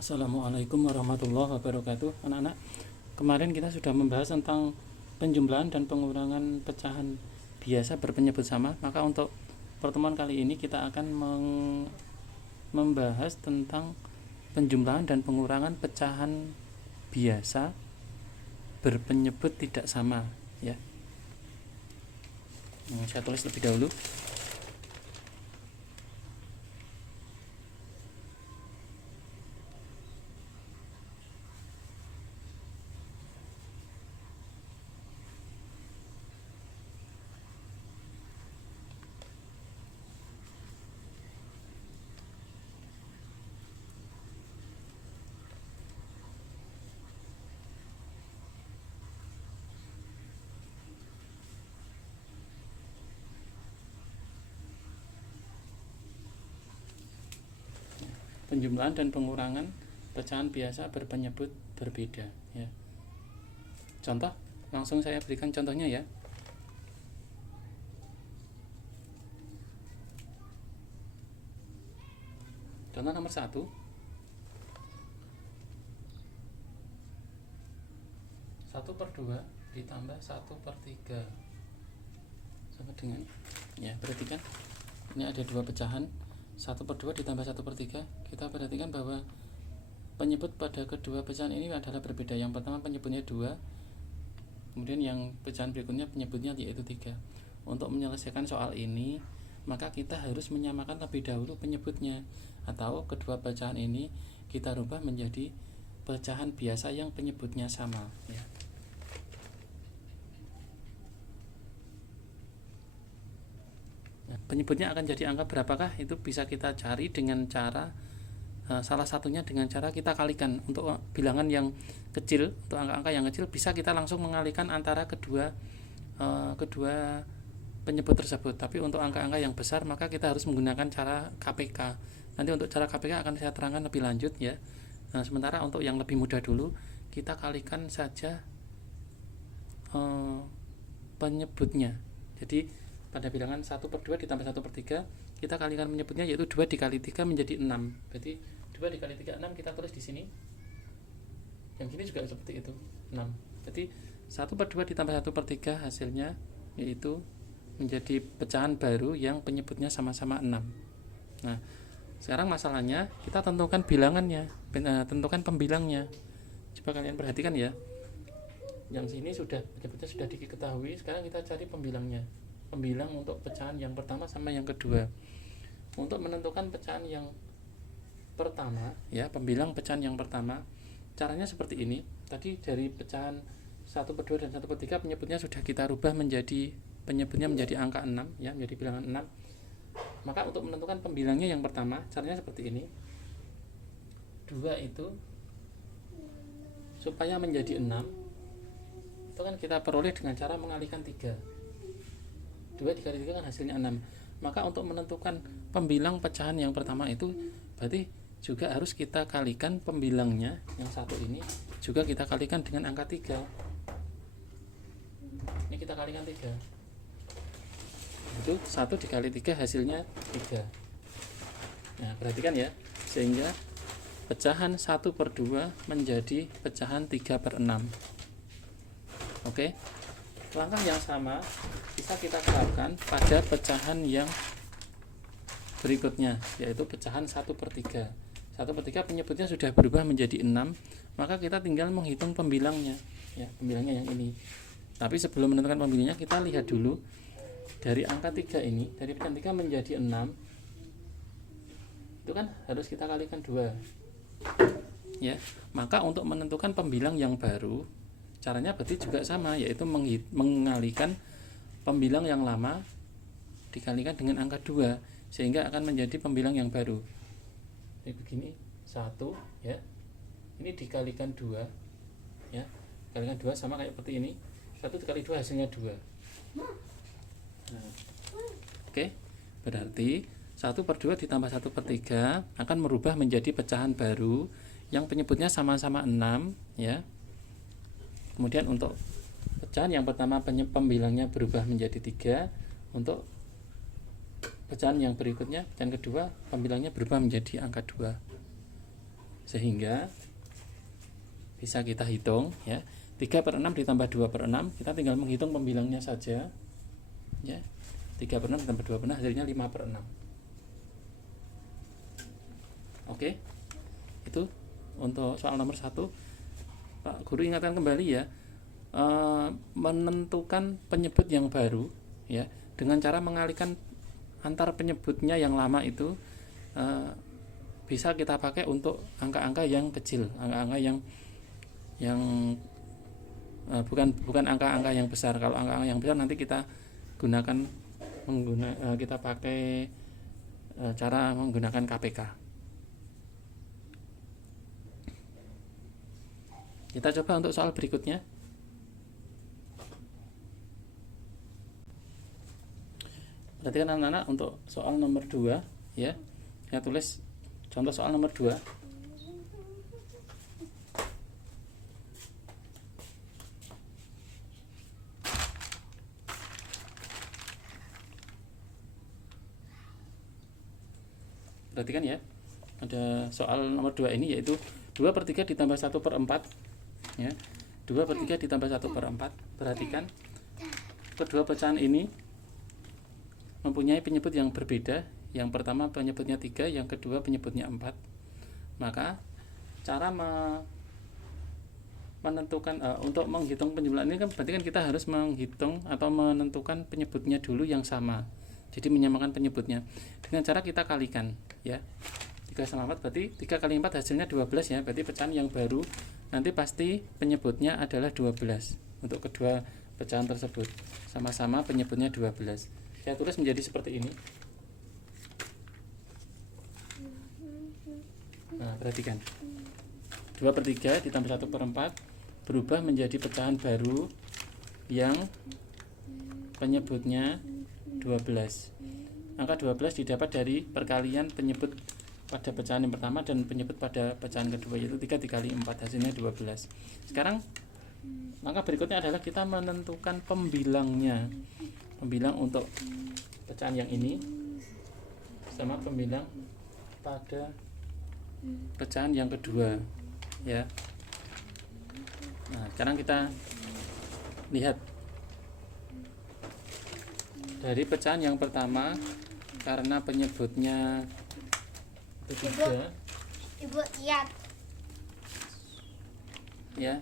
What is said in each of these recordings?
Assalamualaikum warahmatullahi wabarakatuh. Anak-anak, kemarin kita sudah membahas tentang penjumlahan dan pengurangan pecahan biasa berpenyebut sama. Maka untuk pertemuan kali ini kita akan membahas tentang penjumlahan dan pengurangan pecahan biasa berpenyebut tidak sama, ya. Saya tulis lebih dahulu. Penjumlahan dan pengurangan pecahan biasa berpenyebut berbeda, ya. Contoh, langsung saya berikan contohnya, ya. Contoh nomor 1. 1/2 ditambah 1/3 sama dengan, ya, perhatikan ini ada dua pecahan. 1/2 ditambah 1/3, kita perhatikan bahwa penyebut pada kedua pecahan ini adalah berbeda. Yang pertama penyebutnya 2, kemudian yang pecahan berikutnya penyebutnya yaitu 3. Untuk menyelesaikan soal ini, maka kita harus menyamakan lebih dahulu penyebutnya, atau kedua pecahan ini kita rubah menjadi pecahan biasa yang penyebutnya sama, ya. Penyebutnya akan jadi angka berapakah, itu bisa kita cari dengan cara salah satunya dengan cara kita kalikan. Untuk bilangan yang kecil, untuk angka-angka yang kecil, bisa kita langsung mengalikan antara kedua penyebut tersebut. Tapi untuk angka-angka yang besar, maka kita harus menggunakan cara KPK. Nanti untuk cara KPK akan saya terangkan lebih lanjut, ya. Nah, sementara untuk yang lebih mudah dulu, kita kalikan saja penyebutnya. Jadi pada bilangan 1/2 ditambah 1/3, kita kalikan penyebutnya, yaitu 2 dikali 3 menjadi 6. Berarti 2 dikali 3 6, kita tulis di sini. Yang sini juga seperti itu, 6. Jadi 1/2 ditambah 1/3 hasilnya yaitu menjadi pecahan baru yang penyebutnya sama-sama 6. Nah, sekarang masalahnya kita tentukan bilangannya, tentukan pembilangnya. Coba kalian perhatikan, ya. Yang sini sudah penyebutnya sudah diketahui, sekarang kita cari pembilangnya. Pembilang untuk pecahan yang pertama sama yang kedua. Untuk menentukan pecahan yang pertama, ya, pembilang pecahan yang pertama, caranya seperti ini. Tadi dari pecahan 1/2 dan 1/3 penyebutnya sudah kita rubah menjadi angka 6, ya, menjadi bilangan 6. Maka untuk menentukan pembilangnya yang pertama, caranya seperti ini. 2 itu supaya menjadi 6, itu kan kita peroleh dengan cara mengalihkan 3. 2 dikali 3 kan hasilnya 6. Maka untuk menentukan pembilang pecahan yang pertama itu berarti juga harus kita kalikan pembilangnya, yang satu ini juga kita kalikan dengan angka 3. Ini kita kalikan 3. Itu 1 dikali 3 hasilnya 3. Nah, perhatikan, ya. Sehingga pecahan 1/2 menjadi pecahan 3/6. Oke. Langkah yang sama bisa kita terapkan pada pecahan yang berikutnya, yaitu pecahan 1/3. 1/3 penyebutnya sudah berubah menjadi 6, maka kita tinggal menghitung pembilangnya, ya, pembilangnya yang ini. Tapi sebelum menentukan pembilangnya, kita lihat dulu dari angka 3 ini, dari pecahan 3 menjadi 6, itu kan harus kita kalikan 2, ya. Maka untuk menentukan pembilang yang baru, caranya berarti juga sama, yaitu mengalihkan pembilang yang lama dikalikan dengan angka 2, sehingga akan menjadi pembilang yang baru. Jadi begini, 1, ya. Ini dikalikan 2, ya. Dikalikan 2 sama kayak seperti ini. 1 dikali 2 hasilnya 2. Nah, oke. Berarti 1/2 ditambah 1/3 akan merubah menjadi pecahan baru yang penyebutnya sama-sama 6, ya. Kemudian untuk pecahan yang pertama pembilangnya berubah menjadi 3. Untuk pecahan yang berikutnya, pecahan kedua, pembilangnya berubah menjadi angka 2. Sehingga bisa kita hitung ya. 3/6 ditambah 2/6, kita tinggal menghitung pembilangnya saja ya. 3/6 ditambah 2/6 hasilnya 5/6. Oke. Itu untuk soal nomor 1. Pak Guru ingatkan kembali ya, menentukan penyebut yang baru ya dengan cara mengalihkan antar penyebutnya yang lama itu bisa kita pakai untuk angka-angka yang kecil, angka-angka yang bukan angka-angka yang besar. Kalau angka-angka yang besar nanti kita kita pakai cara menggunakan KPK. Kita coba untuk soal berikutnya. Perhatikan anak-anak untuk soal nomor 2 ya. Saya tulis contoh soal nomor 2. Perhatikan ya. Ada soal nomor 2 ini yaitu 2/3 ditambah 1/4 ya. 2/3 ditambah 1/4. Perhatikan kedua pecahan ini mempunyai penyebut yang berbeda. Yang pertama penyebutnya 3, yang kedua penyebutnya 4. Maka cara menentukan untuk menghitung penjumlahan ini kan berarti kan kita harus menghitung atau menentukan penyebutnya dulu yang sama. Jadi menyamakan penyebutnya dengan cara kita kalikan ya. 3 sama 4 berarti 3 kali 4 hasilnya 12 ya. Berarti pecahan yang baru nanti pasti penyebutnya adalah 12 untuk kedua pecahan tersebut. Sama-sama penyebutnya 12. Saya tulis menjadi seperti ini. Nah, perhatikan. 2/3 ditambah 1/4 berubah menjadi pecahan baru yang penyebutnya 12. Angka 12 didapat dari perkalian penyebut pada pecahan yang pertama dan penyebut pada pecahan kedua, yaitu 3 dikali 4 hasilnya 12. Sekarang langkah berikutnya adalah kita menentukan pembilangnya. Pembilang untuk pecahan yang ini sama pembilang pada pecahan yang kedua ya. Nah, sekarang kita lihat dari pecahan yang pertama karena penyebutnya ketiga. Ibu lihat Ya.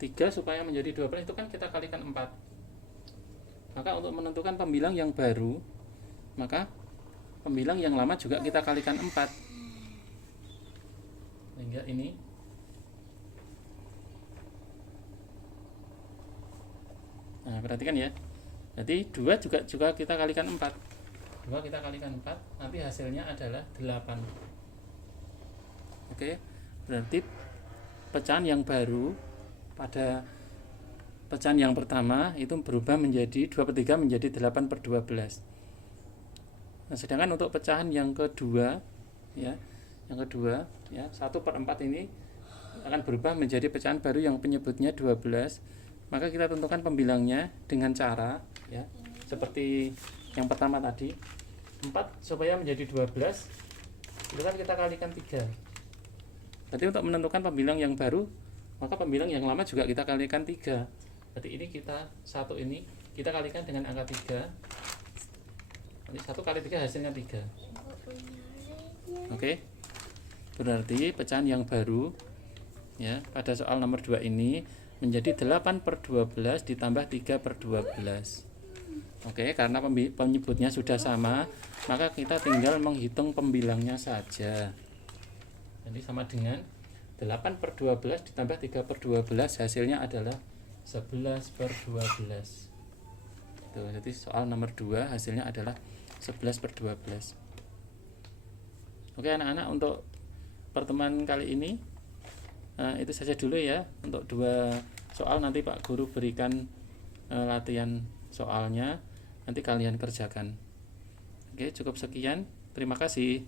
3 supaya menjadi 12 itu kan kita kalikan 4. Maka untuk menentukan pembilang yang baru, maka pembilang yang lama juga kita kalikan 4. Sehingga ini nah, perhatikan ya. Jadi 2 juga kita kalikan 4. 2 kita kalikan 4, nanti hasilnya adalah 8. Oke. Berarti pecahan yang baru pada pecahan yang pertama itu berubah menjadi 2/3 menjadi 8/12. Nah, sedangkan untuk pecahan yang kedua ya, yang kedua ya 1/4 ini akan berubah menjadi pecahan baru yang penyebutnya 12. Maka kita tentukan pembilangnya dengan cara ya seperti yang pertama tadi. 4 supaya menjadi 12 itu kan kita kalikan 3. Berarti untuk menentukan pembilang yang baru, maka pembilang yang lama juga kita kalikan 3. Berarti ini ini kita kalikan dengan angka 3. Nanti 1 kali 3 hasilnya 3. Oke. Berarti pecahan yang baru ya pada soal nomor 2 ini menjadi 8/12 ditambah 3/12. Oke, karena penyebutnya sudah sama, maka kita tinggal menghitung pembilangnya saja. Jadi sama dengan 8/12 ditambah 3/12 hasilnya adalah 11/12. Tuh, jadi soal nomor 2 hasilnya adalah 11/12. Oke anak-anak, untuk pertemuan kali ini itu saja dulu ya. Untuk 2 soal nanti Pak Guru berikan latihan soalnya, nanti kalian kerjakan. Oke, cukup sekian. Terima kasih.